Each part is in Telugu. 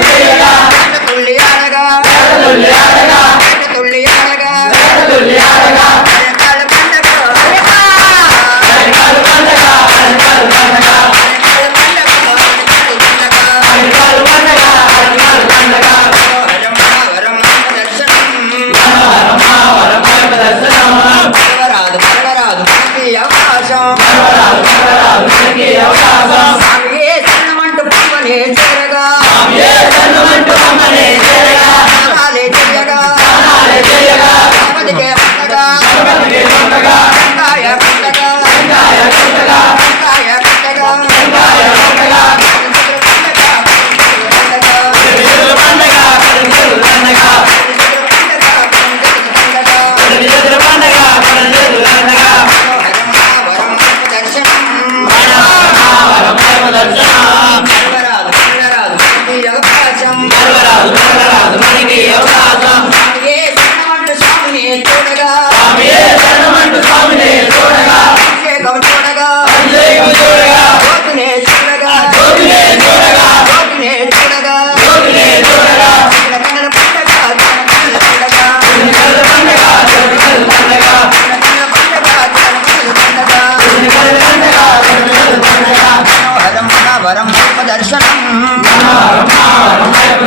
llegar.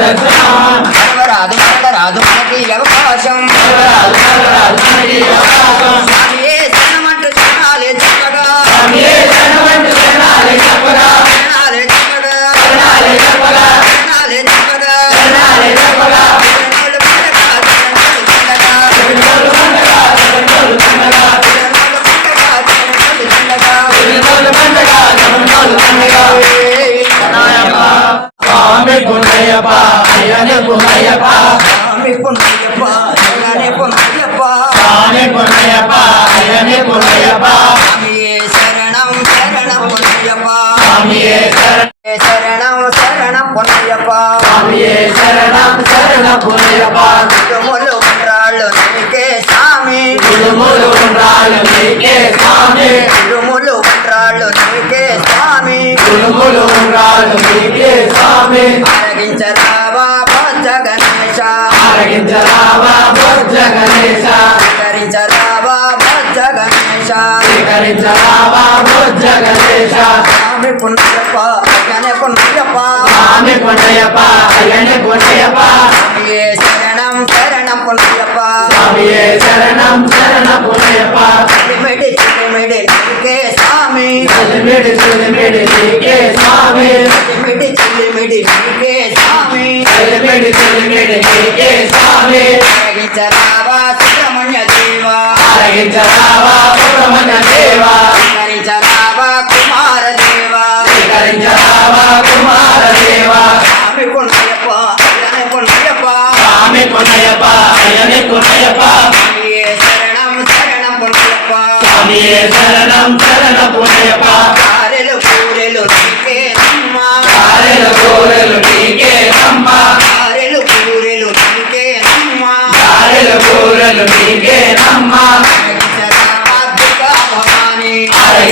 రాదు రాదు మనకి అవకాశం స్వామియే జనమంటూ జనాలే చెప్పగా స్వామియే జనమంటూ జనాలే தானே பொன்னையப்பா சாமி பொன்னையப்பா தானே பொன்னையப்பா தானே பொன்னையப்பா தானே பொன்னையப்பா சாமியே சரணம் சரணம் பொன்னையப்பா சாமியே சரணம். சரணம் பொன்னையப்பா சாமியே சரணம் சரணம் பொன்னையப்பா முழு ஒன்றாலும் நீக்கே சாமி. முழு முழு ஒன்றாலும் நீக்கே சாமி. முழு முழு ஒன்றாலும் நீக்கே சாமி. முழு முழு ஒன்றாலும் நீக்கே சாமி. స్వీకరించరావా భోజ గణేశ? స్వీకరించరావా భోజ గణేశ? స్వీకరించరావా భోజ గణేశ? స్వామి పుణ్యప్ప అయ్యనే పుణ్యప్ప. స్వామి పుణ్యప్ప అయ్యనే పుణ్యప్ప. స్వామియే శరణం శరణం పుణ్యప్ప. స్వామియే శరణం శరణ పుణ్యప్ప. చిలిమిడి చిలిమిడి నీకే స్వామి. చిలిమిడి చిలిమిడి నీకే స్వామి. చిలిమిడి చిలిమిడి నీకే అలగించరావా సుబ్రహ్మణ్య దేవా. అలగించరావా సుబ్రహ్మణ్య దేవా. కుమార దేవా. కుమార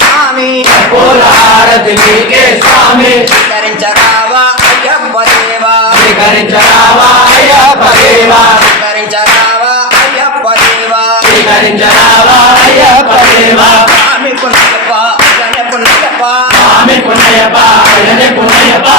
சாமி. சாமி. கரிஞ்சராவா ஐயப்ப தேவா. கரிஞ்சராவா ஐயப்ப தேவா. கரிஞ்சராவா ஐயப்ப தேவா. கரிஞ்சராவா ஐயப்ப தேவா. சாமி புண்ணியப்பா புண்ணியப்பா சாமி புண்ணியப்பா புண்ணியப்பா